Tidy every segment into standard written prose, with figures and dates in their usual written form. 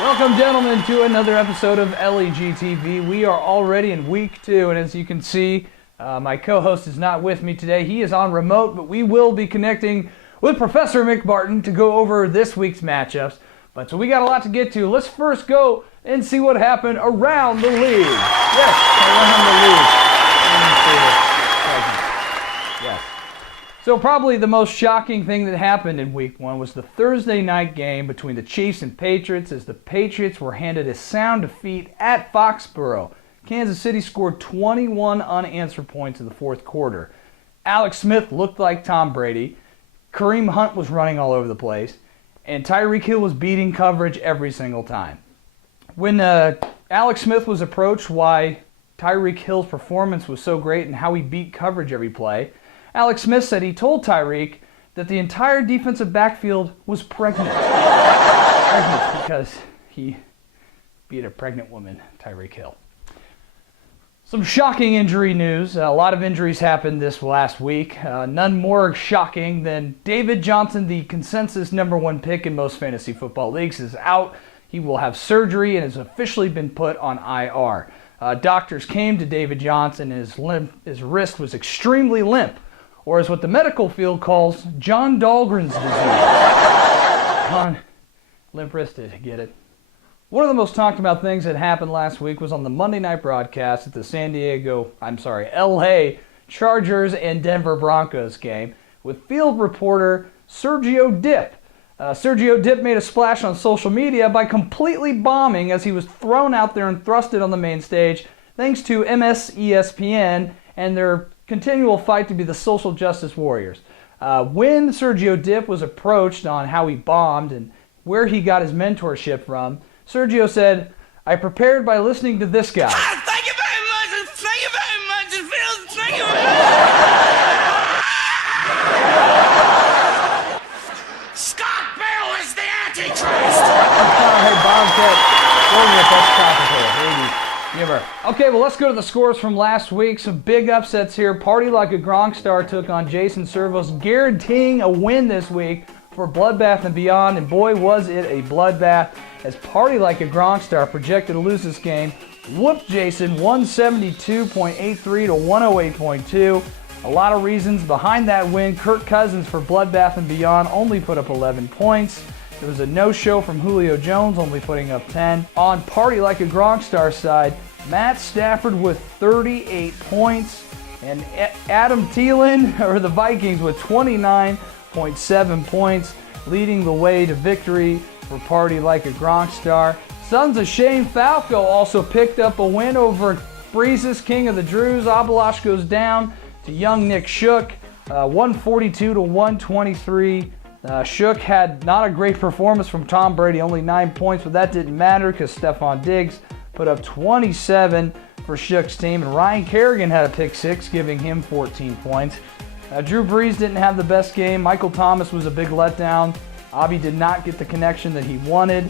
Welcome, gentlemen, to another episode of LEG TV. We are already in week 2, and as you can see, my co-host is not with me today. He is on remote, but we will be connecting with Professor Mick Barton to go over this week's matchups. But so we got a lot to get to. Let's first go and see what happened around the league. Yes, around the league. Yes. So probably the most shocking thing that happened in week 1 was the Thursday night game between the Chiefs and Patriots, as the Patriots were handed a sound defeat at Foxborough. Kansas City scored 21 unanswered points in the fourth quarter. Alex Smith looked like Tom Brady. Kareem Hunt was running all over the place. And Tyreek Hill was beating coverage every single time. When Alex Smith was approached why Tyreek Hill's performance was so great and how he beat coverage every play, Alex Smith said he told Tyreek that the entire defensive backfield was pregnant. Pregnant because he beat a pregnant woman, Tyreek Hill. Some shocking injury news. A lot of injuries happened this last week. None more shocking than David Johnson, the consensus #1 pick in most fantasy football leagues, is out. He will have surgery and has officially been put on IR. Doctors came to David Johnson and his wrist was extremely limp, or as what the medical field calls John Dahlgren's disease. Limp-wristed, get it? One of the most talked about things that happened last week was on the Monday night broadcast at the LA Chargers and Denver Broncos game with field reporter Sergio Dip. Sergio Dip made a splash on social media by completely bombing as he was thrown out there and thrusted on the main stage thanks to MSESPN and their continual fight to be the social justice warriors. When Sergio Dip was approached on how he bombed and where he got his mentorship from, Sergio said, "I prepared by listening to this guy." Thank you very much, thank you very much, thank you very much. Scott Bell is the Antichrist. Hey, Bobcat, that's topical. Okay, well, let's go to the scores from last week. Some big upsets here. Party Like a Gronk Star took on Jason Servos, guaranteeing a win this week for Bloodbath and Beyond, and boy, was it a bloodbath, as Party Like a Gronk Star projected to lose this game, whooped Jason 172.83 to 108.2. A lot of reasons behind that win. Kirk Cousins for Bloodbath and Beyond only put up 11 points. There was a no-show from Julio Jones, only putting up 10. On Party Like a Gronk Star side, Matt Stafford with 38 points, and Adam Thielen, or the Vikings, with 29.7 points, leading the way to victory for Party Like a Gronk Star. Sons of Shane Falco also picked up a win over Breezes, King of the Drews. Abalash goes down to young Nick Shook, 142 to 123. Shook had not a great performance from Tom Brady, only 9 points, but that didn't matter because Stephon Diggs put up 27 for Shook's team, and Ryan Kerrigan had a pick 6, giving him 14 points. Drew Brees didn't have the best game. Michael Thomas was a big letdown. Abby did not get the connection that he wanted,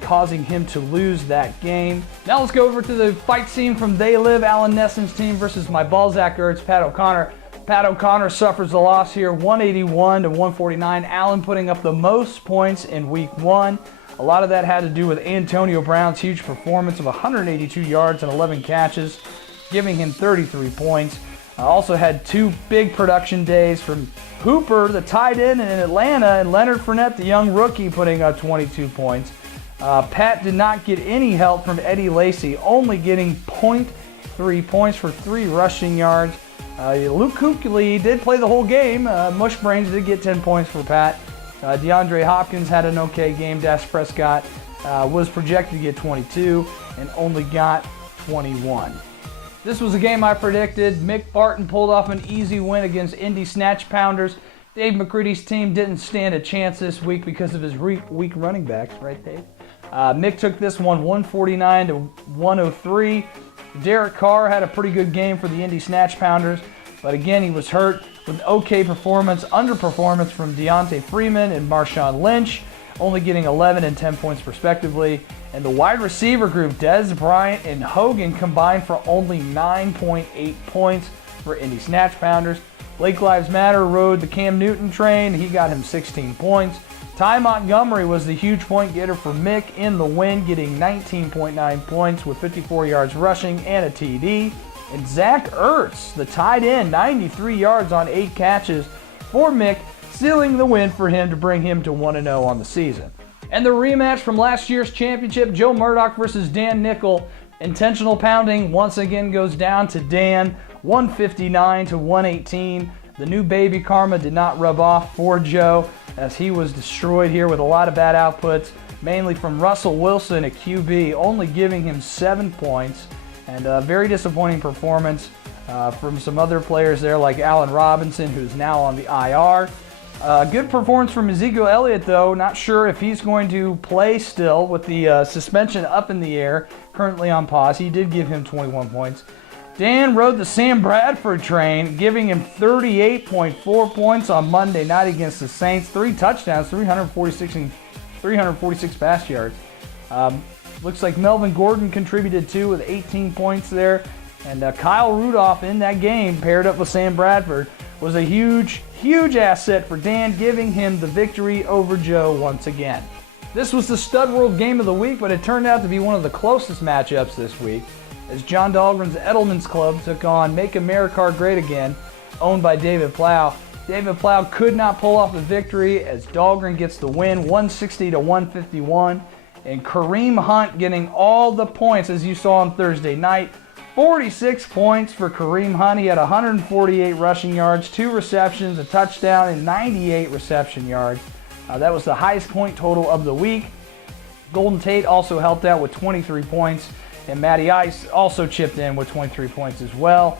causing him to lose that game. Now let's go over to the fight scene from They Live, Alan Nesson's team versus my Balzac Ertz, Pat O'Connor. Pat O'Connor suffers the loss here, 181 to 149. Allen putting up the most points in week 1. A lot of that had to do with Antonio Brown's huge performance of 182 yards and 11 catches, giving him 33 points. Also had 2 big production days from Hooper, the tight end in Atlanta, and Leonard Fournette, the young rookie, putting up 22 points. Pat did not get any help from Eddie Lacy, only getting 0.3 points for 3 rushing yards. Luke Kuechly did play the whole game. Mushbrains did get 10 points for Pat. DeAndre Hopkins had an okay game. Dak Prescott was projected to get 22 and only got 21. This was a game I predicted. Mick Barton pulled off an easy win against Indy Snatch Pounders. Dave McCready's team didn't stand a chance this week because of his weak running backs, right, Dave? Mick took this one 149 to 103. Derek Carr had a pretty good game for the Indy Snatch Pounders, but again, he was hurt with okay underperformance from Deontay Freeman and Marshawn Lynch, only getting 11 and 10 points respectively. And the wide receiver group, Dez Bryant and Hogan, combined for only 9.8 points for Indy Snatch Pounders. Blake Lives Matter rode the Cam Newton train. He got him 16 points. Ty Montgomery was the huge point getter for Mick in the win, getting 19.9 points with 54 yards rushing and a TD. And Zach Ertz, the tight end, 93 yards on 8 catches for Mick, sealing the win for him to bring him to 1-0 on the season. And the rematch from last year's championship, Joe Murdoch versus Dan Nickel. Intentional pounding once again goes down to Dan, 159 to 118. The new baby karma did not rub off for Joe, as he was destroyed here with a lot of bad outputs, mainly from Russell Wilson at QB, only giving him 7 points. And a very disappointing performance from some other players there, like Allen Robinson, who's now on the IR. Good performance from Ezekiel Elliott, though. Not sure if he's going to play still with the suspension up in the air, currently on pause. He did give him 21 points. Dan rode the Sam Bradford train, giving him 38.4 points on Monday night against the Saints. 3 touchdowns, 346 pass yards. Looks like Melvin Gordon contributed too with 18 points there. And Kyle Rudolph in that game, paired up with Sam Bradford, was a huge asset for Dan, giving him the victory over Joe once again. This was the Stud World Game of the Week, but it turned out to be one of the closest matchups this week, as John Dahlgren's Edelman's Club took on Make America Great Again, owned by David Plow. David Plow could not pull off the victory, as Dahlgren gets the win, 160 to 151. And Kareem Hunt getting all the points, as you saw on Thursday night. 46 points for Kareem Hunt. He had 148 rushing yards, 2 receptions, a touchdown, and 98 reception yards. That was the highest point total of the week. Golden Tate also helped out with 23 points, and Matty Ice also chipped in with 23 points as well.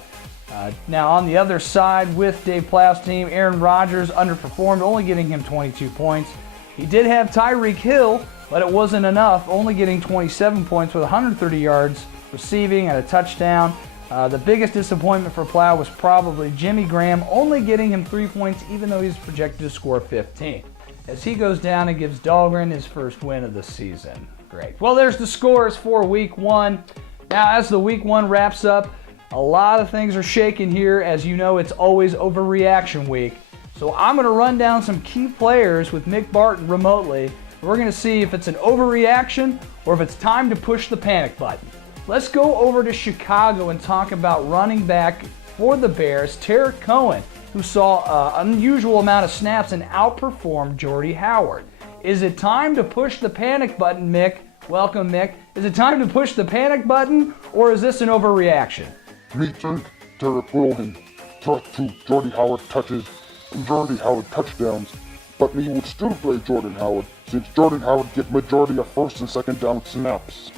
Now on the other side with Dave Plow's team, Aaron Rodgers underperformed, only getting him 22 points. He did have Tyreek Hill, but it wasn't enough, only getting 27 points with 130 yards receiving and a touchdown. The biggest disappointment for Plow was probably Jimmy Graham, only getting him 3 points, even though he's projected to score 15. As he goes down and gives Dahlgren his first win of the season. Great. Well, there's the scores for Week 1. Now, as the Week 1 wraps up, a lot of things are shaking here. As you know, it's always overreaction week. So I'm going to run down some key players with Mick Barton remotely. We're going to see if it's an overreaction or if it's time to push the panic button. Let's go over to Chicago and talk about running back for the Bears, Tarik Cohen, who saw an unusual amount of snaps and outperformed Jordy Howard. Is it time to push the panic button, Mick? Welcome, Mick. Is it time to push the panic button, or is this an overreaction? Me think Tarik Cohen threw 2 Jordy Howard touches and Jordy Howard touchdowns, but me would still play Jordan Howard, since Jordan Howard get majority of first and second down snaps.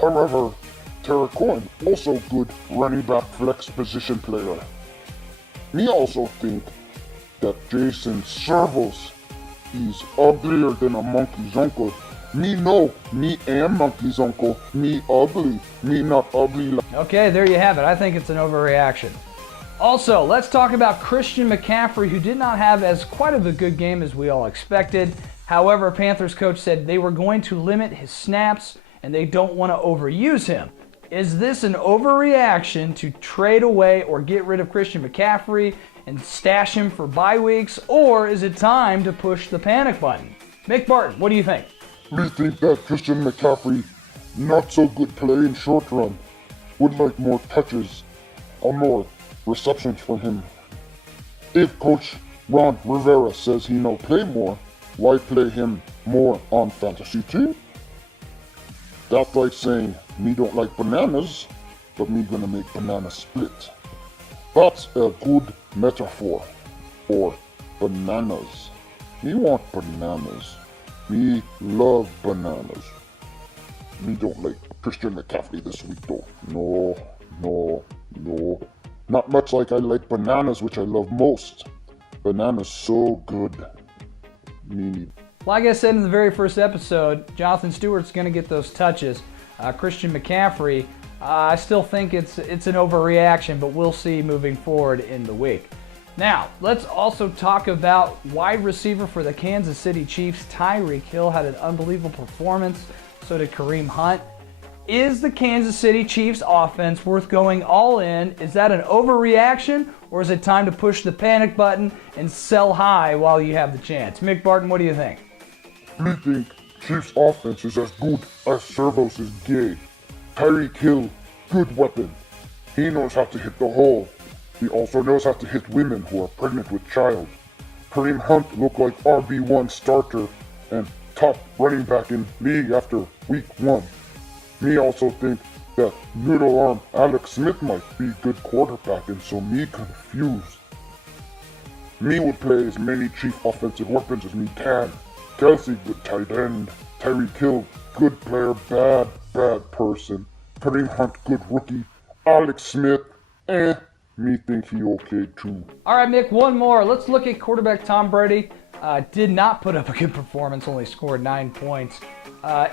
However, Tarik Cohen also good running back flex position player. Me also think that Jason Servos is uglier than a monkey's uncle. Me know, me am monkey's uncle. Me ugly. Me not ugly like... Okay, there you have it. I think it's an overreaction. Also, let's talk about Christian McCaffrey, who did not have as quite of a good game as we all expected. However, Panthers coach said they were going to limit his snaps and they don't want to overuse him. Is this an overreaction to trade away or get rid of Christian McCaffrey and stash him for bye weeks, or is it time to push the panic button? Mick Barton, what do you think? Me think that Christian McCaffrey not so good play in short run. Would like more touches or more receptions from him. If Coach Ron Rivera says he no play more, why play him more on fantasy team? That's like saying me don't like bananas, but me gonna make banana split. That's a good metaphor for bananas. Me want bananas. Me love bananas. Me don't like Christian McCaffrey this week though. No. Not much like I like bananas, which I love most. Bananas so good. Me. Like I said in the very first episode, Jonathan Stewart's going to get those touches. Christian McCaffrey I still think it's an overreaction, but we'll see moving forward in the week. Now, let's also talk about wide receiver for the Kansas City Chiefs. Tyreek Hill had an unbelievable performance. So did Kareem Hunt. Is the Kansas City Chiefs offense worth going all in? Is that an overreaction, or is it time to push the panic button and sell high while you have the chance? Mick Barton, what do you think? Me think Chiefs offense is as good as Servos is gay. Tyreek Hill, good weapon. He knows how to hit the hole. He also knows how to hit women who are pregnant with child. Kareem Hunt looked like RB1 starter and top running back in league after week 1. Me also think that middle arm Alex Smith might be good quarterback, and so me confused. Me would play as many Chief offensive weapons as me can. Kelsey, good tight end. Tyreek Hill, good player, bad person. Kareem Hunt, good rookie. Alex Smith, me think he okay too. All right, Mick, one more. Let's look at quarterback Tom Brady. Did not put up a good performance, only scored 9 points.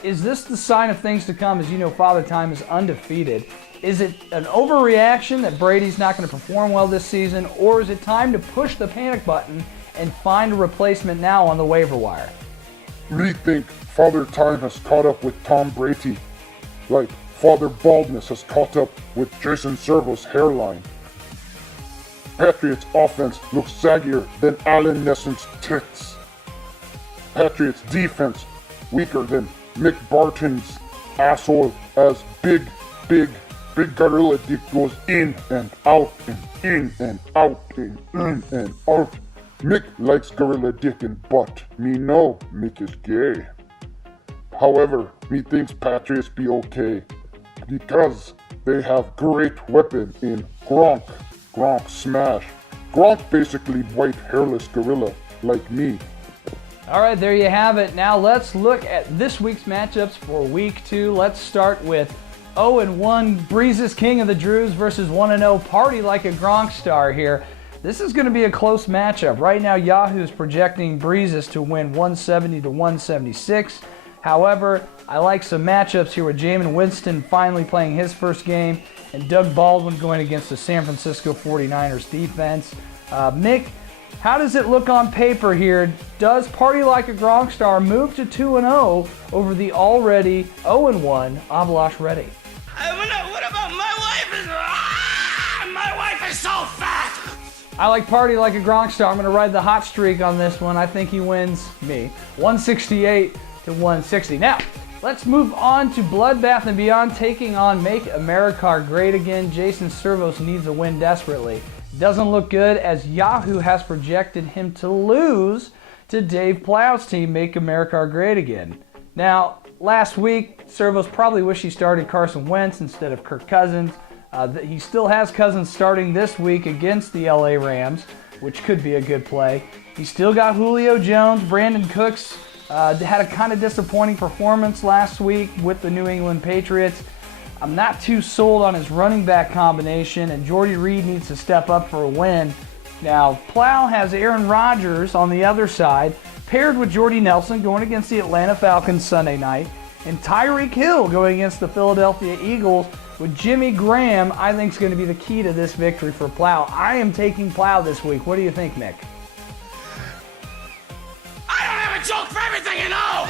Is this the sign of things to come? As you know, Father Time is undefeated. Is it an overreaction that Brady's not going to perform well this season, or is it time to push the panic button and find a replacement now on the waiver wire? Me think Father Time has caught up with Tom Brady, like Father Baldness has caught up with Jason Servo's hairline. Patriots offense looks saggier than Allen Nesson's tits. Patriots defense weaker than Mick Barton's asshole, as big gorilla dick goes in and out and in and out and in and out. Mick likes gorilla dick and butt. Me know Mick is gay. However, me thinks Patriots be okay because they have great weapon in Gronk. Gronk smash. Gronk basically white hairless gorilla like me. All right, there you have it. Now let's look at this week's matchups for week 2. Let's start with 0-1 Breezes King of the Drews versus 1-0 Party Like a Gronk Star here. This is going to be a close matchup. Right now, Yahoo is projecting Breezes to win 170 to 176. However, I like some matchups here with Jameis Winston finally playing his first game and Doug Baldwin going against the San Francisco 49ers defense. Mick, how does it look on paper here? Does Party Like a Gronk Star move to 2-0 over the already 0-1 Avalash Ready? What about my wife? My wife is so fat! I like Party Like a Gronk Star. I'm going to ride the hot streak on this one. I think he wins me 168 to 160. Now, let's move on to Bloodbath and Beyond taking on Make America Great Again. Jason Servos needs a win desperately. Doesn't look good as Yahoo has projected him to lose to Dave Plow's team, Make America Great Again. Now, last week, Servos probably wish he started Carson Wentz instead of Kirk Cousins. He still has Cousins starting this week against the LA Rams, which could be a good play. He's still got Julio Jones. Brandon Cooks had a kind of disappointing performance last week with the New England Patriots. I'm not too sold on his running back combination, and Jordy Reed needs to step up for a win. Now, Plow has Aaron Rodgers on the other side, paired with Jordy Nelson going against the Atlanta Falcons Sunday night, and Tyreek Hill going against the Philadelphia Eagles with Jimmy Graham. I think is going to be the key to this victory for Plow. I am taking Plow this week. What do you think, Mick? I don't have a joke for everything, you know!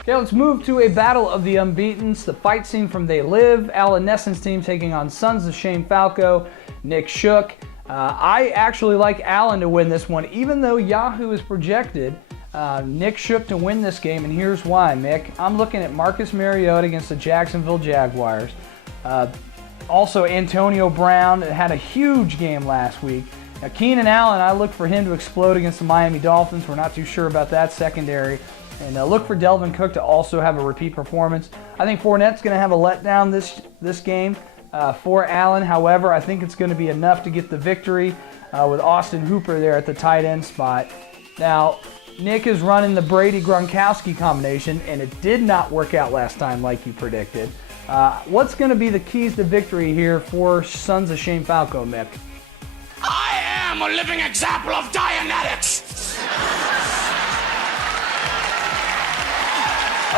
Okay, let's move to a battle of the unbeatens, the fight scene from They Live. Alan Nesson's team taking on Sons of Shane Falco, Nick Shook. I actually like Alan to win this one, even though Yahoo is projected Nick Shook to win this game, and here's why, Mick. I'm looking at Marcus Mariota against the Jacksonville Jaguars. Also, Antonio Brown had a huge game last week. Now, Keenan Allen, I look for him to explode against the Miami Dolphins. We're not too sure about that secondary. And look for Delvin Cook to also have a repeat performance. I think Fournette's going to have a letdown this game for Allen. However, I think it's going to be enough to get the victory with Austin Hooper there at the tight end spot. Now, Nick is running the Brady-Gronkowski combination, and it did not work out last time like you predicted. What's going to be the keys to victory here for Sons of Shane Falco, Mick? I am a living example of Dianetics!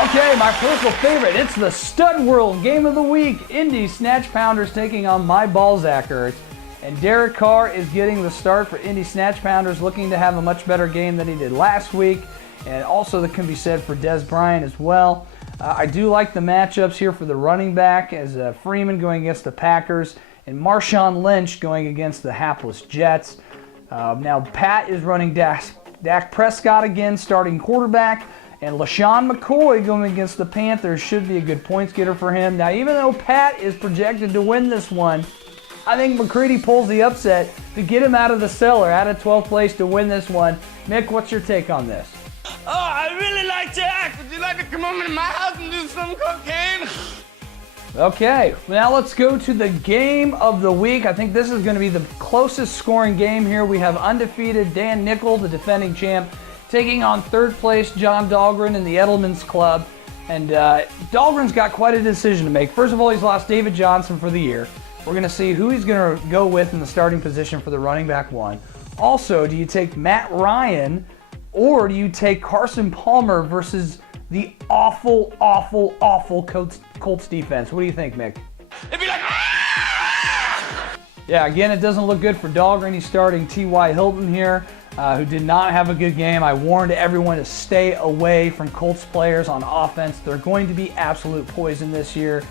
Okay, my personal favorite. It's the Stud World Game of the Week. Indy Snatch Pounders taking on my Balzackers. And Derek Carr is getting the start for Indy Snatch Pounders, looking to have a much better game than he did last week. And also that can be said for Des Bryant as well. I do like the matchups here for the running back, as Freeman going against the Packers and Marshawn Lynch going against the hapless Jets. Now Pat is running Dak Prescott again, starting quarterback. And LaShawn McCoy going against the Panthers should be a good points getter for him. Now, even though Pat is projected to win this one, I think McCready pulls the upset to get him out of the cellar, out of 12th place to win this one. Mick, what's your take on this? Oh, I really like to act. Would you like to come over to my house and do some cocaine? Okay, now let's go to the game of the week. I think this is going to be the closest scoring game here. We have undefeated Dan Nickel, the defending champ, taking on third place John Dahlgren in the Edelman's Club. And Dahlgren's got quite a decision to make. First of all, he's lost David Johnson for the year. We're going to see who he's going to go with in the starting position for the running back one. Also, do you take Matt Ryan or do you take Carson Palmer versus the awful Colts defense? What do you think, Mick? It'd be like, Yeah, again, it doesn't look good for Dahlgren. He's starting T.Y. Hilton here, who did not have a good game. I warned everyone to stay away from Colts players on offense. They're going to be absolute poison this year.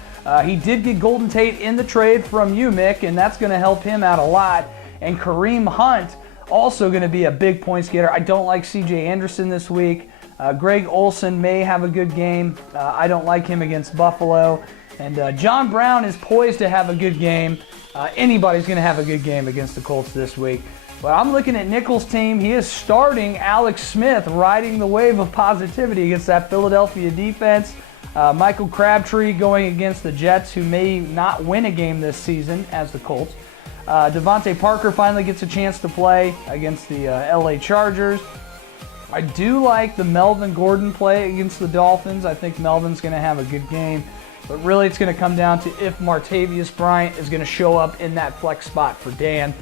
He did get Golden Tate in the trade from you, Mick, and that's going to help him out a lot. And Kareem Hunt, also going to be a big points getter. I don't like C.J. Anderson this week. Greg Olsen may have a good game. I don't like him against Buffalo. And John Brown is poised to have a good game. Anybody's going to have a good game against the Colts this week. But I'm looking at Nichols' team. He is starting Alex Smith, riding the wave of positivity against that Philadelphia defense. Michael Crabtree going against the Jets, who may not win a game this season as the Colts. Devontae Parker finally gets a chance to play against the LA Chargers. I do like the Melvin Gordon play against the Dolphins. I think Melvin's going to have a good game. But really it's going to come down to if Martavius Bryant is going to show up in that flex spot for Dan.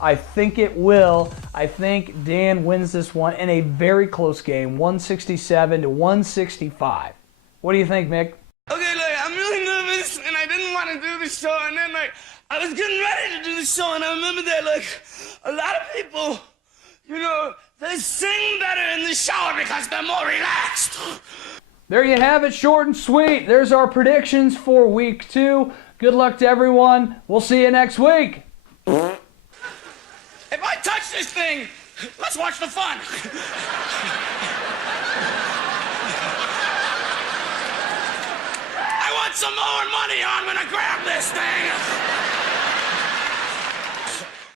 I think it will. I think Dan wins this one in a very close game, 167 to 165. What do you think, Mick? okay, I'm really nervous and I didn't want to do the show. And then, I was getting ready to do the show and I remember that, a lot of people, they sing better in the shower because they're more relaxed. There you have it, short and sweet. There's our predictions for week 2. Good luck to everyone. We'll see you next week. If I touch this thing, let's watch the fun. I want some more money. I'm gonna grab this thing.